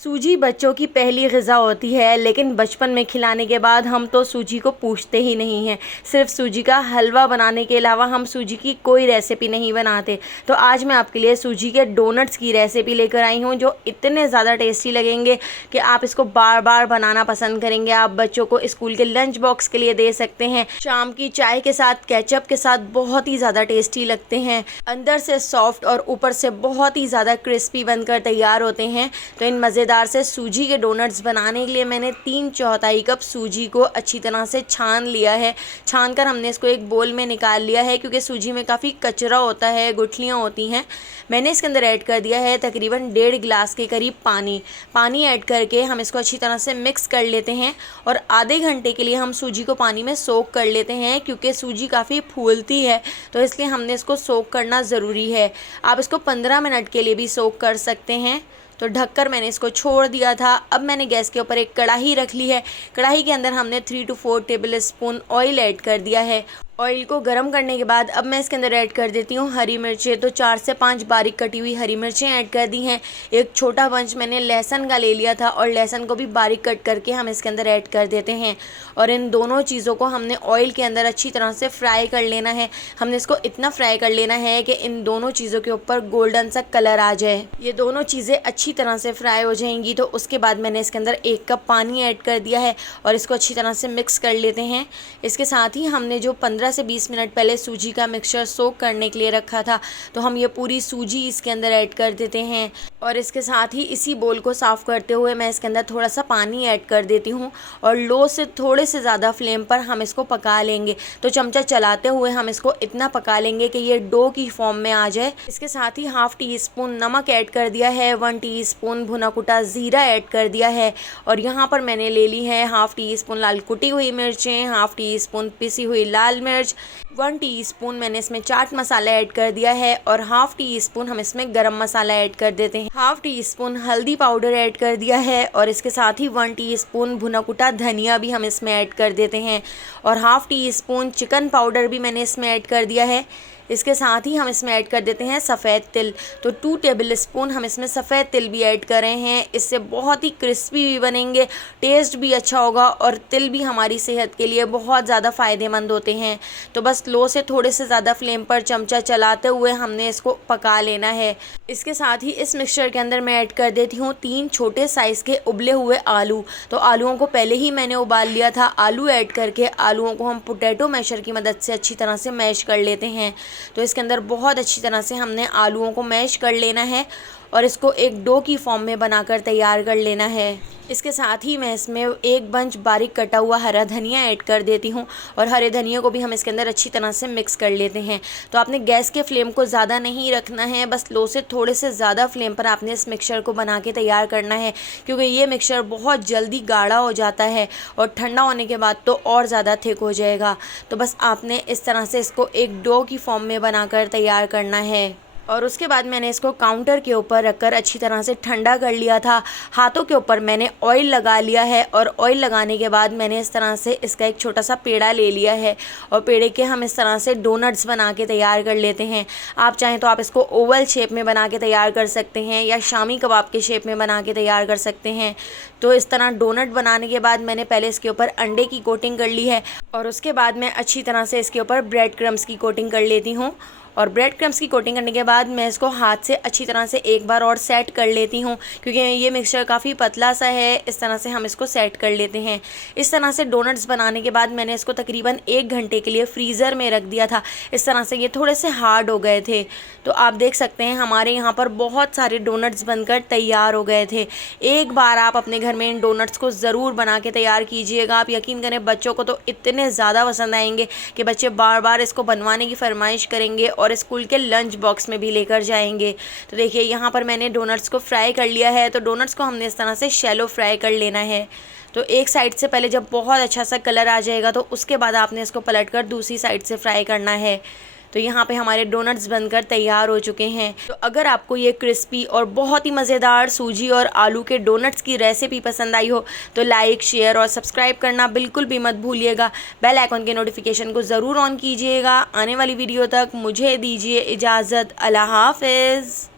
सूजी बच्चों की पहली ग़िज़ा होती है, लेकिन बचपन में खिलाने के बाद हम तो सूजी को पूछते ही नहीं हैं। सिर्फ सूजी का हलवा बनाने के अलावा हम सूजी की कोई रेसिपी नहीं बनाते। तो आज मैं आपके लिए सूजी के डोनट्स की रेसिपी लेकर आई हूँ, जो इतने ज़्यादा टेस्टी लगेंगे कि आप इसको बार बार बनाना पसंद करेंगे। आप बच्चों को स्कूल के लंच बॉक्स के लिए दे सकते हैं, शाम की चाय के साथ, केचप के साथ बहुत ही ज़्यादा टेस्टी लगते हैं। अंदर से सॉफ्ट और ऊपर से बहुत ही ज़्यादा क्रिस्पी बनकर तैयार होते हैं। तो इन मज़ेदार से सूजी के डोनट्स बनाने के लिए मैंने 3/4 कप सूजी को अच्छी तरह से छान लिया है। छानकर हमने इसको एक बोल में निकाल लिया है, क्योंकि सूजी में काफ़ी कचरा होता है, गुठलियाँ होती हैं। मैंने इसके अंदर ऐड कर दिया है तकरीबन 1.5 गिलास के करीब पानी ऐड करके हम इसको अच्छी तरह से मिक्स कर लेते हैं। और आधे घंटे के लिए हम सूजी को पानी में सोक कर लेते हैं, क्योंकि सूजी काफ़ी फूलती है, तो इसलिए हमने इसको सोक करना ज़रूरी है। आप इसको 15 मिनट के लिए भी सोक कर सकते हैं। तो ढककर मैंने इसको छोड़ दिया था। अब मैंने गैस के ऊपर एक कढ़ाई रख ली है। कढ़ाई के अंदर हमने 3 to 4 table spoon oil add कर दिया है। ऑयल को गर्म करने के बाद अब मैं इसके अंदर ऐड कर देती हूँ हरी मिर्चें। तो 4 से 5 बारीक कटी हुई हरी मिर्चें ऐड कर दी हैं। एक छोटा बंच मैंने लहसुन का ले लिया था, और लहसुन को भी बारीक कट करके हम इसके अंदर ऐड कर देते हैं। और इन दोनों चीज़ों को हमने ऑयल के अंदर अच्छी तरह से फ्राई कर लेना है। हमने इसको इतना फ्राई कर लेना है कि इन दोनों चीज़ों के ऊपर गोल्डन सा कलर आ जाए। ये दोनों चीज़ें अच्छी तरह से फ्राई हो जाएंगी, तो उसके बाद मैंने इसके अंदर 1 कप पानी ऐड कर दिया है और इसको अच्छी तरह से मिक्स कर लेते हैं। इसके साथ ही हमने जो 15 से 20 मिनट पहले सूजी का मिक्सचर सोक करने के लिए रखा था, तो हम ये पूरी सूजी इसके अंदर ऐड कर देते हैं। और इसके साथ ही इसी बोल को साफ़ करते हुए मैं इसके अंदर थोड़ा सा पानी ऐड कर देती हूँ, और लो से थोड़े से ज़्यादा फ्लेम पर हम इसको पका लेंगे। तो चमचा चलाते हुए हम इसको इतना पका लेंगे कि ये डो की फॉर्म में आ जाए। इसके साथ ही ½ टीस्पून नमक ऐड कर दिया है, 1 टीस्पून भुना कुटा ज़ीरा ऐड कर दिया है, और यहाँ पर मैंने ले ली है ½ टीस्पून लाल कुटी हुई मिर्चें, ½ टीस्पून पिसी हुई लाल मिर्च, 1 टीस्पून मैंने इसमें चाट मसाला ऐड कर दिया है, और ½ टीस्पून हम इसमें गरम मसाला ऐड कर देते हैं। ½ टीस्पून हल्दी पाउडर ऐड कर दिया है, और इसके साथ ही 1 टीस्पून भुना कुटा धनिया भी हम इसमें ऐड कर देते हैं, और ½ टीस्पून चिकन पाउडर भी मैंने इसमें ऐड कर दिया है। इसके साथ ही हम इसमें ऐड कर देते हैं सफ़ेद तिल। तो 2 टेबल स्पून हम इसमें सफ़ेद तिल भी ऐड कर रहे हैं। इससे बहुत ही क्रिस्पी भी बनेंगे, टेस्ट भी अच्छा होगा, और तिल भी हमारी सेहत के लिए बहुत ज़्यादा फ़ायदेमंद होते हैं। तो बस लो से थोड़े से ज़्यादा फ्लेम पर चमचा चलाते हुए हमने इसको पका लेना है। इसके साथ ही इस मिक्सचर के अंदर मैं ऐड कर देती हूँ 3 छोटे साइज़ के उबले हुए आलू। तो आलूओं को पहले ही मैंने उबाल लिया था। आलू ऐड करके आलूओं को हम पोटैटो मैशर की मदद से अच्छी तरह से मैश कर लेते हैं। तो इसके अंदर बहुत अच्छी तरह से हमने आलूओं को मैश कर लेना है, और इसको एक डो की फॉर्म में बनाकर तैयार कर लेना है। इसके साथ ही मैं इसमें एक बंच बारीक कटा हुआ हरा धनिया ऐड कर देती हूँ, और हरे धनिया को भी हम इसके अंदर अच्छी तरह से मिक्स कर लेते हैं। तो आपने गैस के फ्लेम को ज़्यादा नहीं रखना है, बस लो से थोड़े से ज़्यादा फ्लेम पर आपने इस मिक्सचर को बना के तैयार करना है, क्योंकि ये मिक्सचर बहुत जल्दी गाढ़ा हो जाता है, और ठंडा होने के बाद तो और ज़्यादा थिक हो जाएगा। तो बस आपने इस तरह से इसको एक डो की फॉर्म में बनाकर तैयार करना है। और उसके बाद मैंने इसको काउंटर के ऊपर रखकर अच्छी तरह से ठंडा कर लिया था। हाथों के ऊपर मैंने ऑयल लगा लिया है, और ऑयल लगाने के बाद मैंने इस तरह से इसका एक छोटा सा पेड़ा ले लिया है, और पेड़े के हम इस तरह से डोनट्स बना के तैयार कर लेते हैं। आप चाहें तो आप इसको ओवल शेप में बना के तैयार कर सकते हैं, या शामी कबाब के शेप में बना के तैयार कर सकते हैं। तो इस तरह डोनट बनाने के बाद मैंने पहले इसके ऊपर अंडे की कोटिंग कर ली है, और उसके बाद मैं अच्छी तरह से इसके ऊपर ब्रेड क्रम्स की कोटिंग कर लेती हूँ। और ब्रेड क्रम्स की कोटिंग करने के बाद मैं इसको हाथ से अच्छी तरह से एक बार और सेट कर लेती हूँ, क्योंकि ये मिक्सचर काफ़ी पतला सा है। इस तरह से हम इसको सेट कर लेते हैं। इस तरह से डोनट्स बनाने के बाद मैंने इसको तकरीबन 1 घंटे के लिए फ्रीज़र में रख दिया था। इस तरह से ये थोड़े से हार्ड हो गए थे। तो आप देख सकते हैं हमारे यहाँ पर बहुत सारे डोनट्स बनकर तैयार हो गए थे। एक बार आप अपने घर में इन डोनट्स को ज़रूर बना के तैयार कीजिएगा। आप यकीन करें, बच्चों को तो इतने ज़्यादा पसंद आएंगे कि बच्चे बार बार इसको बनवाने की फरमाइश करेंगे, और स्कूल के लंच बॉक्स में भी लेकर जाएंगे। तो देखिए, यहाँ पर मैंने डोनट्स को फ्राई कर लिया है। तो डोनट्स को हमने इस तरह से शैलो फ्राई कर लेना है। तो एक साइड से पहले जब बहुत अच्छा सा कलर आ जाएगा, तो उसके बाद आपने इसको पलटकर दूसरी साइड से फ्राई करना है। तो यहाँ पे हमारे डोनट्स बनकर तैयार हो चुके हैं। तो अगर आपको ये क्रिस्पी और बहुत ही मज़ेदार सूजी और आलू के डोनट्स की रेसिपी पसंद आई हो, तो लाइक, शेयर और सब्सक्राइब करना बिल्कुल भी मत भूलिएगा। बेल आइकन के नोटिफिकेशन को ज़रूर ऑन कीजिएगा। आने वाली वीडियो तक मुझे दीजिए इजाज़त। अल्लाह हाफ़िज़।